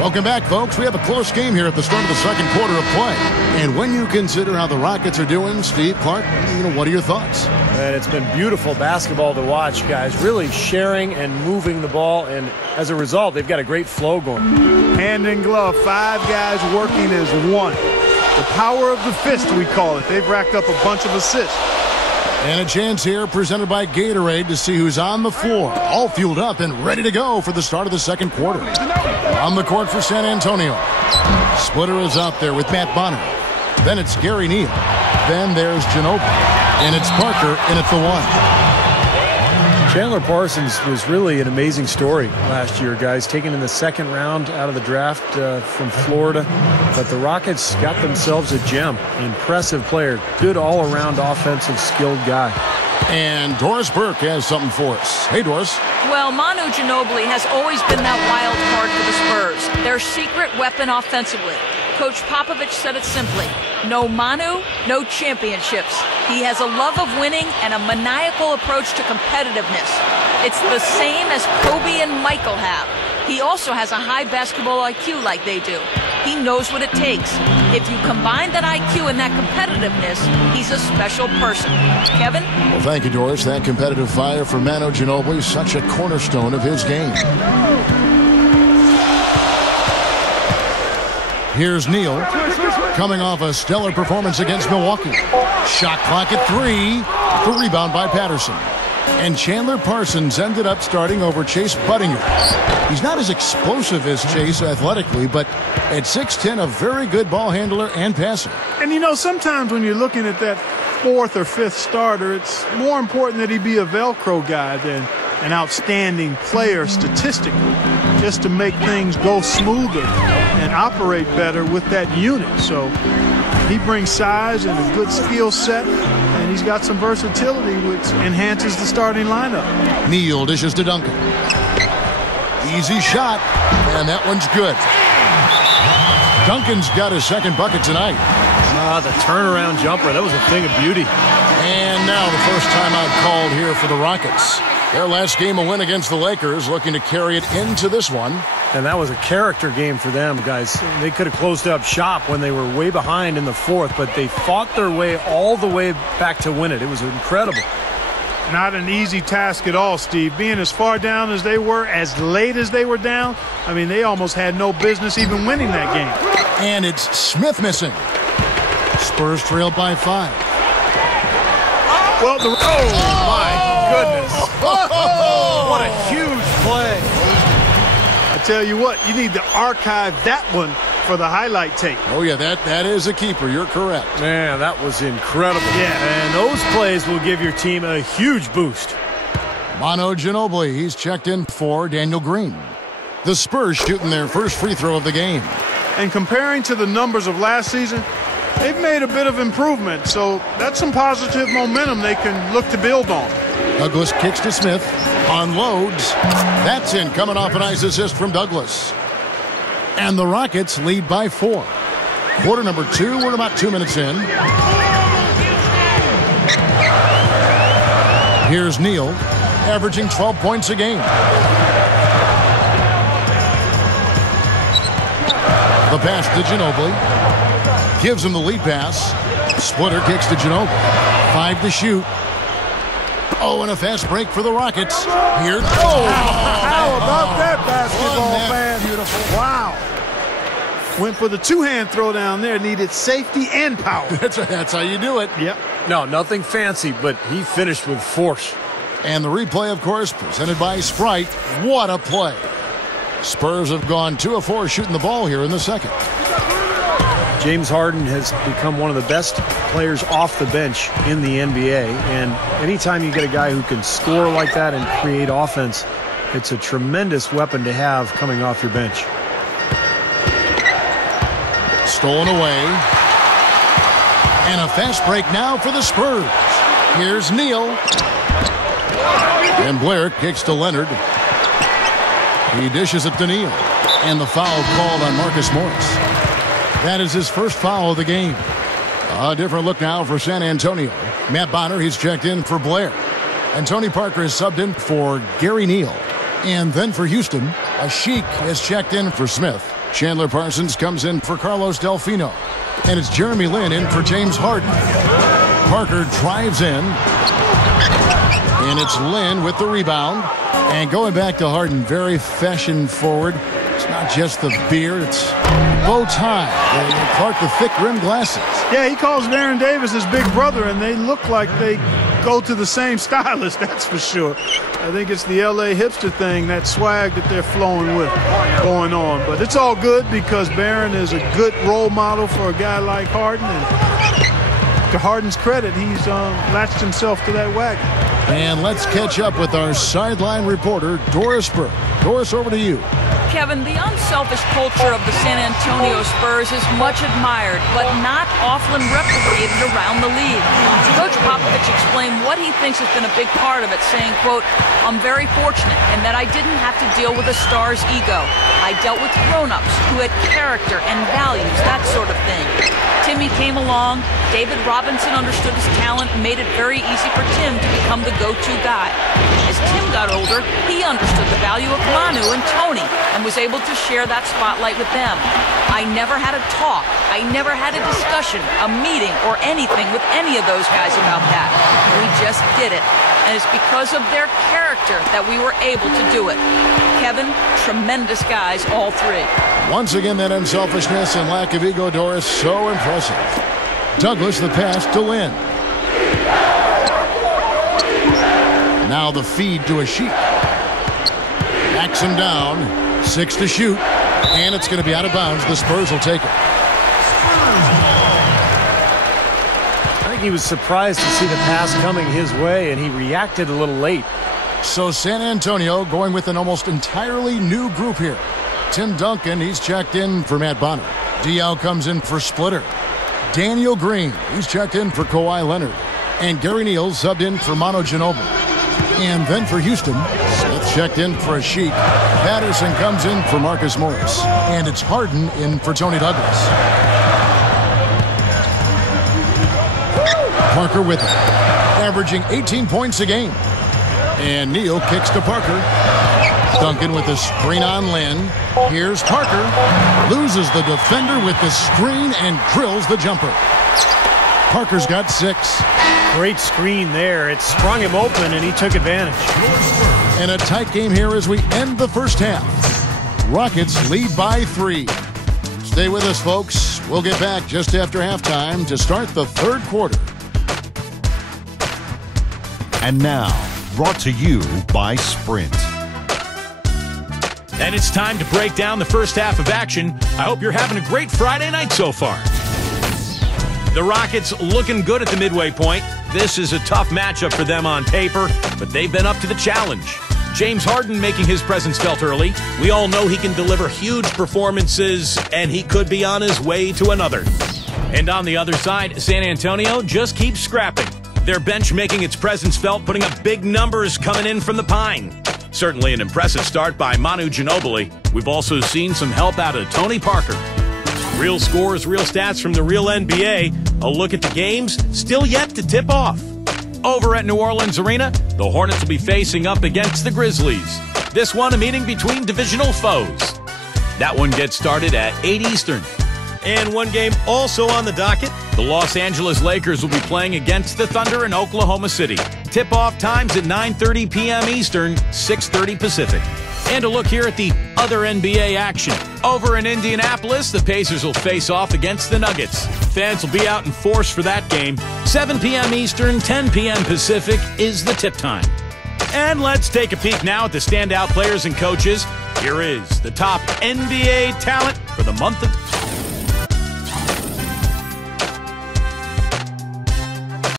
Welcome back, folks. We have a close game here at the start of the second quarter of play. And when you consider how the Rockets are doing, Steve Clark, what are your thoughts? And it's been beautiful basketball to watch, guys. Really sharing and moving the ball, and as a result, they've got a great flow going. Hand in glove, 5 guys working as one. The power of the fist, we call it. They've racked up a bunch of assists. And a chance here presented by Gatorade to see who's on the floor. All fueled up and ready to go for the start of the second quarter. On the court for San Antonio. Splitter is out there with Matt Bonner. Then it's Gary Neal. Then there's Ginobili. And it's Parker in at the 1. Chandler Parsons was really an amazing story last year, guys. Taken in the second round out of the draft from Florida. But the Rockets got themselves a gem. Impressive player. Good all-around offensive skilled guy. And Doris Burke has something for us. Hey, Doris. Well, Manu Ginobili has always been that wild card for the Spurs. Their secret weapon offensively. Coach Popovich said it simply. No Manu, no championships. He has a love of winning and a maniacal approach to competitiveness. It's the same as Kobe and Michael have. He also has a high basketball IQ like they do. He knows what it takes. If you combine that IQ and that competitiveness, he's a special person. Kevin? Well, thank you, Doris. That competitive fire for Manu Ginobili is such a cornerstone of his game. Here's Neal, coming off a stellar performance against Milwaukee. Shot clock at 3. The rebound by Patterson. And Chandler Parsons ended up starting over Chase Budinger. He's not as explosive as Chase athletically, but at 6'10", a very good ball handler and passer. And sometimes when you're looking at that 4th or 5th starter, it's more important that he be a Velcro guy than an outstanding player statistically, just to make things go smoother and operate better with that unit. So he brings size and a good skill set, and he's got some versatility which enhances the starting lineup. Neal dishes to Duncan. Easy shot, and that one's good. Duncan's got his second bucket tonight. The turnaround jumper, that was a thing of beauty. And now the first timeout called here for the Rockets. Their last game a win against the Lakers, looking to carry it into this one. And that was a character game for them, guys. They could have closed up shop when they were way behind in the 4th, but they fought their way all the way back to win it. It was incredible. Not an easy task at all, Steve. Being as far down as they were, as late as they were down, they almost had no business even winning that game. And it's Smith missing. Spurs trailed by 5. Well, my goodness. What a huge play. I tell you what, you need to archive that one for the highlight tape. Oh, yeah, that is a keeper. You're correct. Man, that was incredible. Yeah. And those plays will give your team a huge boost. Manu Ginobili, he's checked in for Daniel Green. The Spurs shooting their first free throw of the game. And comparing to the numbers of last season, they've made a bit of improvement, so that's some positive momentum they can look to build on. Douglas kicks to Smith, unloads. That's in, coming off a nice assist from Douglas. And the Rockets lead by 4. Quarter number 2, we're about 2 minutes in. Here's Neal, averaging 12 points a game. The pass to Ginobili. Gives him the lead pass. Splitter kicks to Ginobili. 5 to shoot. Oh, and a fast break for the Rockets. Here. How about that basketball, man? Beautiful. Wow. Went for the two-hand throw down there. Needed safety and power. That's how you do it. Yep. No, nothing fancy, but he finished with force. And the replay, of course, presented by Sprite. What a play. Spurs have gone 2 of 4 shooting the ball here in the second. James Harden has become one of the best players off the bench in the NBA. And anytime you get a guy who can score like that and create offense, it's a tremendous weapon to have coming off your bench. Stolen away. And a fast break now for the Spurs. Here's Neal. And Blair kicks to Leonard. He dishes it to Neal. And the foul called on Marcus Morris. That is his first foul of the game. A different look now for San Antonio. Matt Bonner, he's checked in for Blair. And Tony Parker is subbed in for Gary Neal. And then for Houston, Ashik has checked in for Smith. Chandler Parsons comes in for Carlos Delfino. And it's Jeremy Lin in for James Harden. Parker drives in. And it's Lin with the rebound. And going back to Harden, very fashion forward. It's not just the beard, it's bow tie. Clark, the thick rimmed glasses. Yeah, he calls Baron Davis his big brother, and they look like they go to the same stylist, that's for sure. I think it's the LA hipster thing, that swag that they're flowing with going on. But it's all good because Baron is a good role model for a guy like Harden. And to Harden's credit, he's latched himself to that wagon. And let's catch up with our sideline reporter, Doris Burke. Doris, over to you. Kevin, the unselfish culture of the San Antonio Spurs is much admired, but not often replicated around the league. Coach Popovich explained what he thinks has been a big part of it, saying, quote, "I'm very fortunate in that I didn't have to deal with a star's ego. I dealt with grown-ups who had character and values, that sort of thing. Timmy came along, David Robinson understood his talent and made it very easy for Tim to become the go-to guy. As Tim got older, he understood the value of Manu and Tony and was able to share that spotlight with them. I never had a talk, I never had a discussion, a meeting, or anything with any of those guys about that. We just did it. And it's because of their character that we were able to do it." Kevin, tremendous guys, all three. Once again, that unselfishness and lack of ego, Doris, so impressive. Douglas, the pass to Lin. Now the feed to a Sheik. Backs him down. 6 to shoot. And it's going to be out of bounds. The Spurs will take it. I think he was surprised to see the pass coming his way, and he reacted a little late. So San Antonio going with an almost entirely new group here. Tim Duncan, he's checked in for Matt Bonner. Diaw comes in for Splitter. Daniel Green, he's checked in for Kawhi Leonard. And Gary Neal subbed in for Manu Ginobili. And then for Houston, Smith checked in for a Sheik. Patterson comes in for Marcus Morris. And it's Harden in for Tony Douglas. Parker with it, averaging 18 points a game. And Neal kicks to Parker. Duncan with the screen on Lin. Here's Parker. Loses the defender with the screen and drills the jumper. Parker's got 6. Great screen there. It sprung him open, and he took advantage. And a tight game here as we end the first half. Rockets lead by 3. Stay with us, folks. We'll get back just after halftime to start the third quarter. And now, brought to you by Sprint. And it's time to break down the first half of action. I hope you're having a great Friday night so far. The Rockets looking good at the midway point. This is a tough matchup for them on paper, but they've been up to the challenge. James Harden making his presence felt early. We all know he can deliver huge performances, and he could be on his way to another. And on the other side, San Antonio just keeps scrapping. Their bench making its presence felt, putting up big numbers coming in from the Pine. Certainly an impressive start by Manu Ginobili. We've also seen some help out of Tony Parker. Real scores, real stats from the real NBA. A look at the games still yet to tip off. Over at New Orleans Arena, the Hornets will be facing up against the Grizzlies. This one a meeting between divisional foes. That one gets started at 8 Eastern. And one game also on the docket. The Los Angeles Lakers will be playing against the Thunder in Oklahoma City. Tip-off times at 9:30 p.m. Eastern, 6:30 Pacific. And a look here at the other NBA action. Over in Indianapolis, the Pacers will face off against the Nuggets. Fans will be out in force for that game. 7 p.m. Eastern, 10 p.m. Pacific is the tip time. And let's take a peek now at the standout players and coaches. Here is the top NBA talent for the month of